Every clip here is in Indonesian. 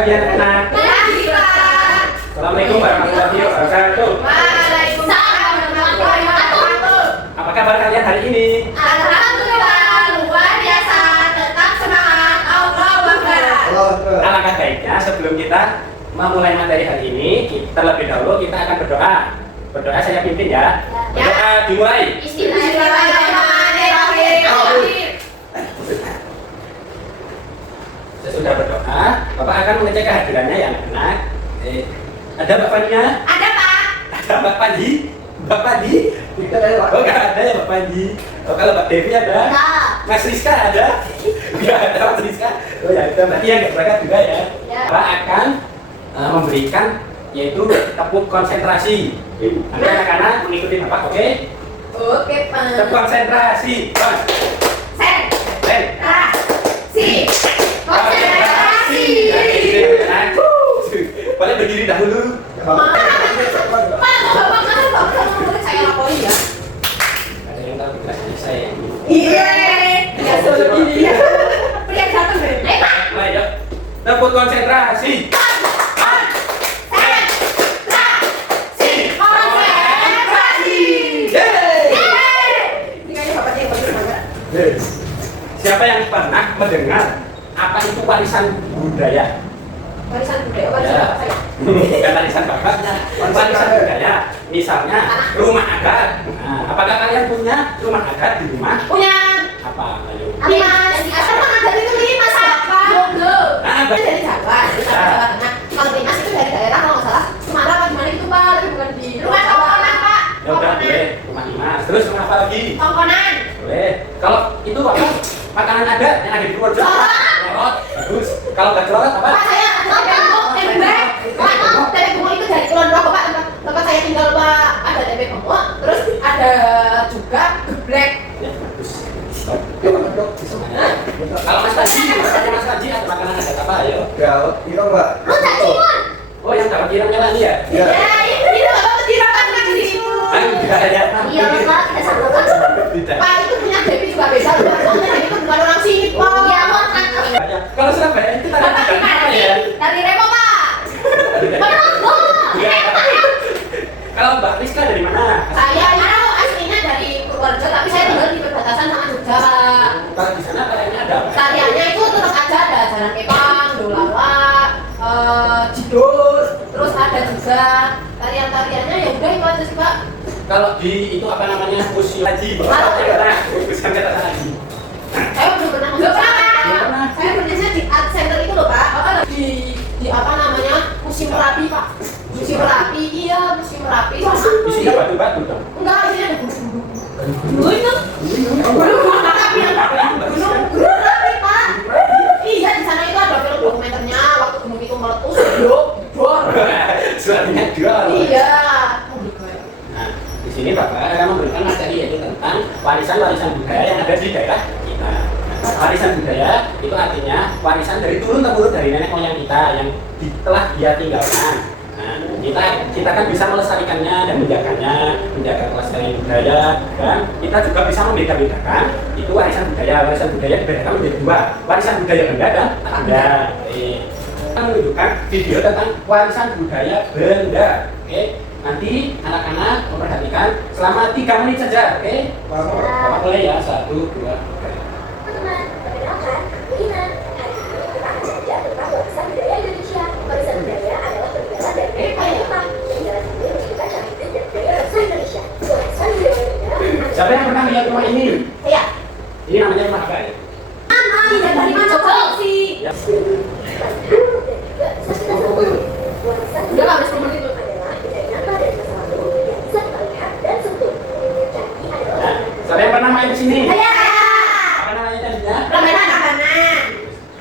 pagi anak-anak. Pagi, Pak. Assalamualaikum warahmatullahi wabarakatuh. Waalaikumsalam warahmatullahi wabarakatuh. Apa kabar kalian hari ini? Alhamdulillah, luar biasa. Tetap semangat. Allahu Akbar. Alangkah baiknya sebelum kita memulai materi hari ini, terlebih dahulu kita akan berdoa. Berdoa saya pimpin ya. Berdoa dimulai. Bismillahirrahmanirrahim. Sesudah berdoa, Bapak akan mengecek kehadirannya yang enak. Ada Mbak Fania? Ada, Pak. Ada Mbak Panji? Mbak Panji? Oh, nggak ada ya Mbak Panji. Oh, kalau Mbak Devi ada? Enggak. Mas Rizka ada? Nggak ada Mas Rizka. Oh ya, itu berarti yang nggak berangkat juga ya. Ya. Bapak akan memberikan yaitu tepuk konsentrasi. Nanti anak-anak mengikuti Bapak, oke? Oke, Pak. Tepuk konsentrasi. Konsentrasi. Konsentrasi. Boleh berdiri dahulu. Pak, Bapak kan Bapak murid saya lapori ya. Ada yang tahu tugasnya saya. Iya. Ya sudah gini. Pria satu deh. Pak. Mulai ya. Tepuk konsentrasi. Konsentrasi. Konsentrasi. Ini kayaknya bapaknya yang bagus banget. Siapa yang pernah mendengar apa itu warisan budaya? Warisan budaya, warisan Ya. apa saya? Bukan warisan bapaknya, warisan budaya. Misalnya rumah adat. Nah, apakah kalian punya rumah adat di rumah? Punya. Apa? Ayo. Mas, asal rumah adat itu Mas apa? Jomblo. Ah, Itu dari Jawa, dari Jawa Tengah. Kalau Dimas itu dari daerah kalau nggak salah Semarang apa gimana gitu Pak, tapi bukan di rumah Tongkonan Pak. Ya udah boleh, rumah Dimas. Terus rumah apa lagi? Tongkonan. Boleh. Kalau itu apa? Makanan adat yang ada di Purworejo. Celorot. Bagus. Kalau nggak celorot apa? Pak saya tempe. Pak, tempe bungo itu dari Kulon Progo Pak. Tempat saya tinggal Pak, ada tempe bungo, terus ada juga geblek. Ya, bagus. Kalau Mas Taji, Mas Taji ada makanan adat apa? Ayo. Rujak cingur. Oh, yang dapat kirangnya lagi ya? Ya, itu Bapak petirakan lagi di situ. Enggak ya. Iya Pak, kita sama Pak. Tidak. Pak itu punya Devi juga beda. Soalnya Devi itu bukan orang sini Pak. Iya Pak. Kalau Surabaya itu tadi Bapak apa ya? dari Remo Pak. Menunggu. Kalau Mbak Rizka dari mana? Saya itu aslinya dari Purworejo, tapi saya tinggal di perbatasan sama Jogja Pak. Kalau di sana kayaknya ada apa? Tariannya itu tetap aja ada jalan kepang, dolala, jidul, terus ada juga tarian-tariannya ya udah itu aja sih Pak. Kalau di itu apa namanya? Museum Haji. Museum kata Haji. Saya belum pernah. Saya pernahnya di art center itu loh Pak. Di apa namanya? Museum Merapi Pak. Museum Merapi, iya Museum Merapi. Isinya batu-batu dong. Enggak, isinya ada gunung-gunung. Gunung itu? Gunung Merapi Pak. Iya di sana itu ada film dokumenternya waktu gunung itu meletus, bor. Suaranya dua. Iya. Nah, di sini Bapak akan memberikan materi yaitu tentang warisan-warisan budaya yang ada di daerah kita. Warisan budaya itu artinya warisan dari turun-temurun dari nenek moyang kita yang telah dia tinggalkan. Nah, kita kan bisa melestarikannya dan menjaga kelestarian budaya, dan kita juga bisa membeda-bedakan itu warisan budaya dibedakan menjadi dua, warisan budaya benda dan ada. Kita menunjukkan video tentang warisan budaya benda. Oke, nanti anak-anak memperhatikan selama 3 menit saja. Oke, Bapak mulai ya, 1, 2, 3. Teman-teman, perkenalkan, Lina. Hari ini kita akan belajar tentang warisan budaya Indonesia. Warisan budaya adalah peninggalan dari budaya Jepang. Peninggalan ini menunjukkan cara hidup dan budaya bangsa Indonesia. Warisan budaya benda. Siapa yang pernah lihat rumah ini? Iya. Ini namanya rumah apa ya? Tidak dari mana sih? Ya. Warisan Udah nggak harus ngomong itu. adalah budaya nyata dari masa lalu yang bisa kita lihat dan sentuh. Candi adalah Nah, siapa yang pernah main di sini? Saya. Apa namanya candinya? Prambanan.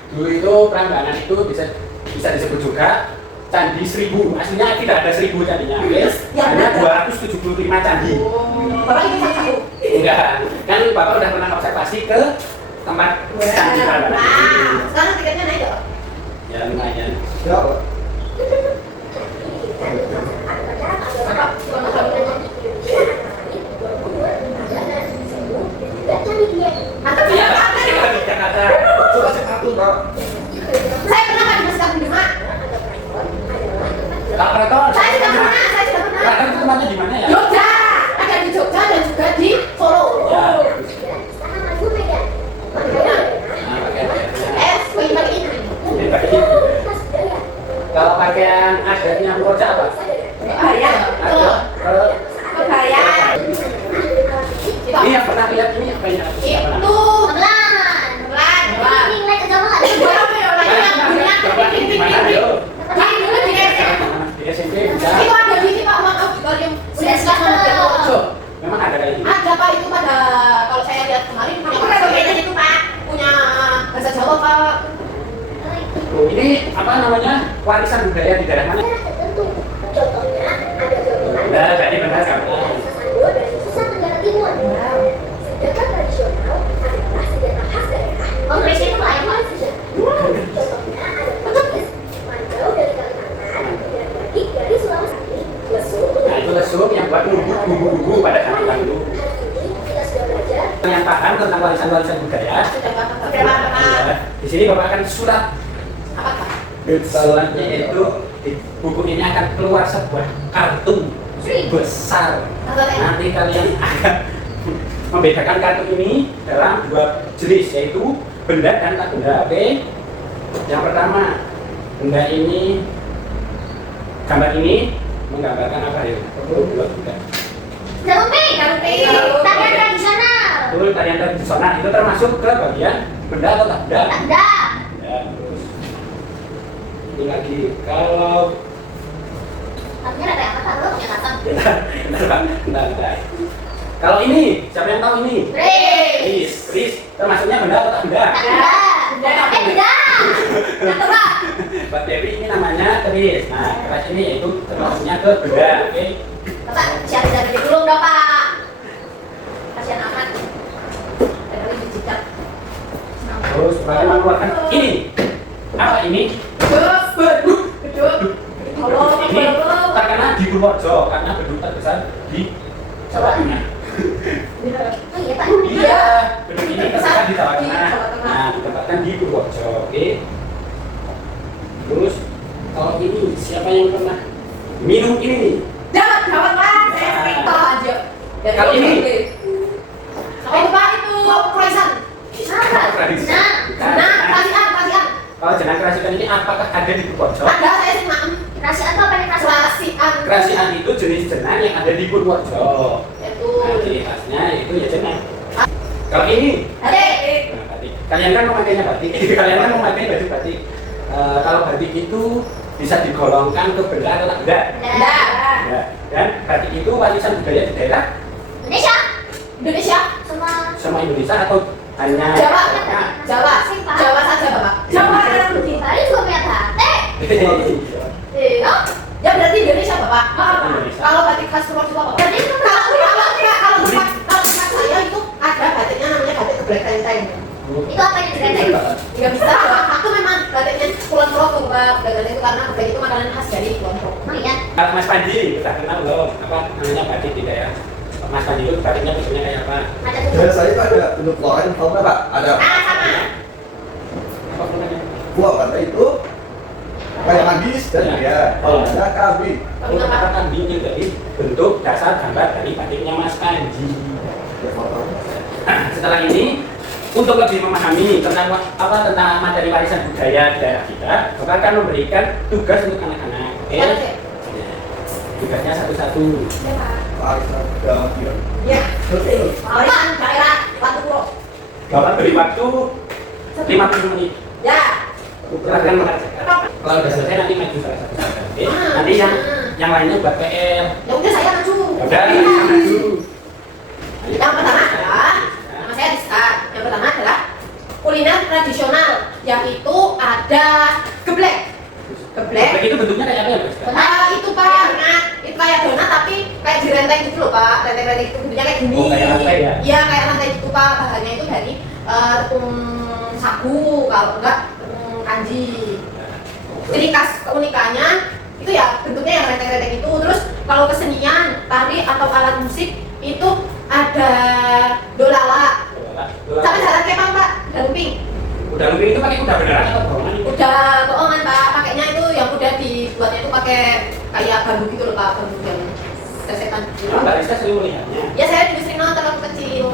Dulu itu Prambanan itu bisa disebut juga Candi 1000. Aslinya tidak ada 1000 candinya. Oke? Hanya 275 candi. Bapak ini satu. Enggak. Kan Bapak udah pernah observasi ke tempat candi Prambanan. Nah, sekarang tiketnya naik dong. Ya lumayan. Bapak, kalau nggak tahu. Mantap Iya, ya, Pak. kita di Jakarta. Saya pernah nggak di Mas Kang Bima? lihat ini apa yang aku siapa Itu Pelan. pelan. Ini nilai kegamangan. Berapa ya orangnya? Coba gimana ayo? Ini dulu di SMP. Di SMP bisa. Itu ada di sini Pak Uang auditorium. Sudah Universitas Purworejo. Memang ada kayak gitu. Ada Pak itu pada kalau saya lihat kemarin Itu Pak kan beda itu, Pak. punya bahasa Jawa Pak. Oh, ini apa namanya? Warisan budaya di daerah mana? Daerah tertentu. Contohnya ada gamelan. Nah, berarti benar kamu. Sasando dari Nusa Tenggara Timur. Sedangkan tradisional adalah senjata khas daerah. Oh, Indonesia itu lain Pak. Contohnya ada pelukis, manjau dari Kalimantan, dan batik dari Sulawesi, lesung. Nah, itu lesung yang buat bumbu-bumbu pada saat lalu. Hari ini kita sudah belajar Yang paham tentang warisan-warisan budaya. Sudah Pak. Ya, di sini Bapak akan surat. Apakah? Suratnya itu di buku ini akan keluar sebuah kartu besar. Nanti kalian akan membedakan kartu ini dalam dua jenis, yaitu benda dan tak benda. Oke? Yang pertama, benda ini, gambar ini menggambarkan apa ya? Galumping. Tarian tradisional. Betul, tarian tradisional itu termasuk ke bagian benda atau tak benda? Tanda. Ya, terus ini lagi kalau Artinya ada yang kata, lo punya kata. bentar. Kalau ini, siapa yang tahu ini? Ris termasuknya benda atau tak benda? Benda. Benda. Kata Pak. Buat Dewi ini namanya keris. Nah, keris ini yaitu termasuknya ke benda, oke? Bapak, siap dari dulu dong Pak. Kasihan amat. Dari dijikat. Terus baru mengeluarkan ini. Apa ini? Ini terkena di Purworejo karena beduk terbesar di Jawa Tengah. Oh iya Pak. Iya, beduk ini terbesar di Jawa Tengah. Nah, ditempatkan di Purworejo, oke? Terus kalau ini siapa yang pernah minum ini? Jawab Pak. Saya sering tahu aja. Kalau ini? Itu Pak itu Kroisan. Kasihan. Kalau jenang kerasikan ini apakah ada di Purworejo? Ada saya sih maem. Rasian tuh apa nih rasian? Kasihan. Kerasian itu jenis jenang yang ada di Purworejo. Itu. Nah, ciri khasnya itu ya jenang. Kalau ini, Adik. nah, batik. Kalian kan memakainya batik. Kalian kan memakai baju batik. Kalau batik itu bisa digolongkan ke benda atau tak benda. Benda. Ya. Dan batik itu warisan budaya di daerah Indonesia. Indonesia. sama Indonesia atau hanya Jawa. Nah, Jawa. Jawa saja Bapak. Jawa. Tadi juga punya batik. Iya. Ya berarti Indonesia Bapak. Indonesia. Kalau batik khas Purworejo Bapak. Berarti itu Kalau tempat saya itu ada batiknya namanya batik geblek tenteng. itu apa yang dikatakan? Nggak bisa. Aku memang batiknya Kulon Progo Pak. Dengan itu karena geblek itu makanan khas dari Kulon Progo. Oh iya. Kalau Mas Panji, kita kenal loh, apa namanya batik di daerah. Mas Panji itu batiknya bentuknya kayak apa? Macam Biasanya itu ada bentuk loren, tahu nggak Pak? Ada sama. Apa namanya? buah warna itu kayak habis dan dia kalau ada kambing. Aku katakan bingung dari bentuk dasar gambar dari batiknya Mas Panji. Setelah ini, untuk lebih memahami tentang tentang materi warisan budaya di daerah kita, Bapak akan memberikan tugas untuk anak-anak. Oke? Ya. Tugasnya satu-satu. Warisan budaya dia. Ya. Warisan daerah Batu Puro. Bapak beri waktu 50 menit. Ya. Silahkan mengerjakan. Kalau sudah selesai nanti maju salah satu. Oke? Nanti yang lainnya buat PR. Ya udah saya maju. Udah, maju. Yang pertama adalah nama saya Rizka. Yang pertama adalah kuliner tradisional, yaitu ada geblek. Geblek. Itu bentuknya kayak apa ya, Mas? Itu Pak, itu kayak donat tapi kayak direnteng gitu loh Pak. Renteng-renteng itu bentuknya kayak gini. Oh, kayak rantai ya? Iya kayak rantai gitu Pak. Bahannya itu dari tepung sagu, kalau enggak tepung kanji. Jadi khas keunikannya itu ya bentuknya yang renteng-renteng itu. Terus kalau kesenian, tari atau alat musik itu ada dolala. Sampai jalan kemang Pak, dalumping. Udah lumping itu pakai kuda beneran atau bohongan itu? Udah bohongan Pak, pakainya itu yang udah dibuatnya itu pakai kayak bambu gitu loh Pak, bambu yang sesetan. Memang Mbak Rizka sering melihatnya. Ya saya juga sering nonton waktu kecil.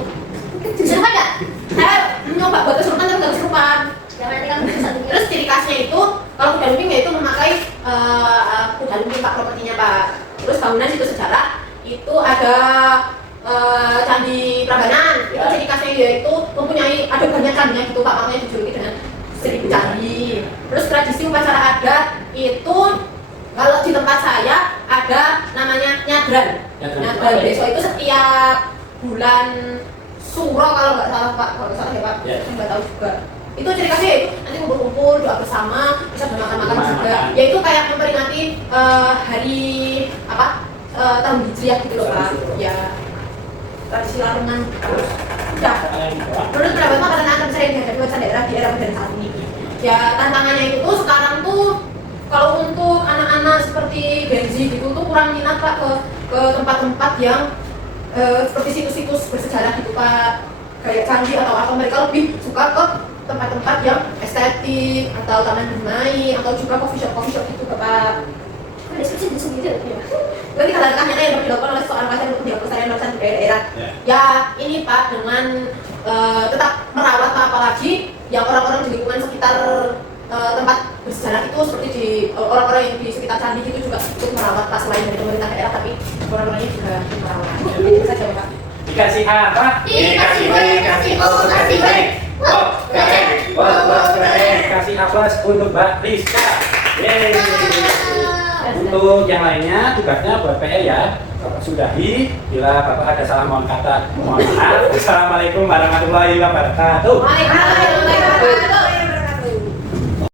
Kesurupan nggak? Saya nyoba buat kesurupan tapi nggak kesurupan. Jangan nanti kamu bisa satu. Terus ciri khasnya itu kalau kuda lumping ya itu memakai kuda lumping Pak propertinya Pak. Terus bangunan situ sejarah itu ada Candi Prambanan, itu ciri bulan Suro kalau nggak salah Pak, kalau nggak salah ya Pak, Ya. saya nggak tahu juga. Itu ciri khasnya itu nanti kumpul-kumpul doa bersama, bisa bermakan-makan juga. Makan-makan. Ya itu kayak memperingati hari apa tahun hijriah gitu loh Pak. Ya tradisi larunan terus. Udah. Menurut pendapat Pak karena akan sering dihadapi warga daerah di era modern saat ini. Ya tantangannya itu tuh sekarang tuh kalau untuk anak-anak seperti Gen Z gitu tuh kurang minat Pak ke tempat-tempat yang seperti situs-situs bersejarah gitu Pak, kayak candi atau apa. Mereka lebih suka ke tempat-tempat yang estetik atau taman bermain atau juga coffee shop gitu Pak. Ada deskripsi itu sendiri ya. Berarti langkah-langkahnya yang dilakukan oleh seorang pasien untuk menjaga kelestarian warisan budaya daerah. Ya. Ya ini Pak dengan tetap merawat Pak, apalagi yang orang-orang di lingkungan sekitar tempat bersejarah itu seperti di orang-orang yang di sekitar candi itu juga ikut merawat Pak, selain dari pemerintah daerah tapi orang-orangnya juga ikut merawat. Itu saja Pak. Dikasih apa? Dikasih B, kasih O, kasih B. Kasih aplaus untuk Mbak Rizka. Yeay. Untuk yang lainnya tugasnya buat PR ya. Bapak sudahi. Bila Bapak ada salah mohon kata, mohon maaf. Assalamualaikum warahmatullahi wabarakatuh. Waalaikumsalam.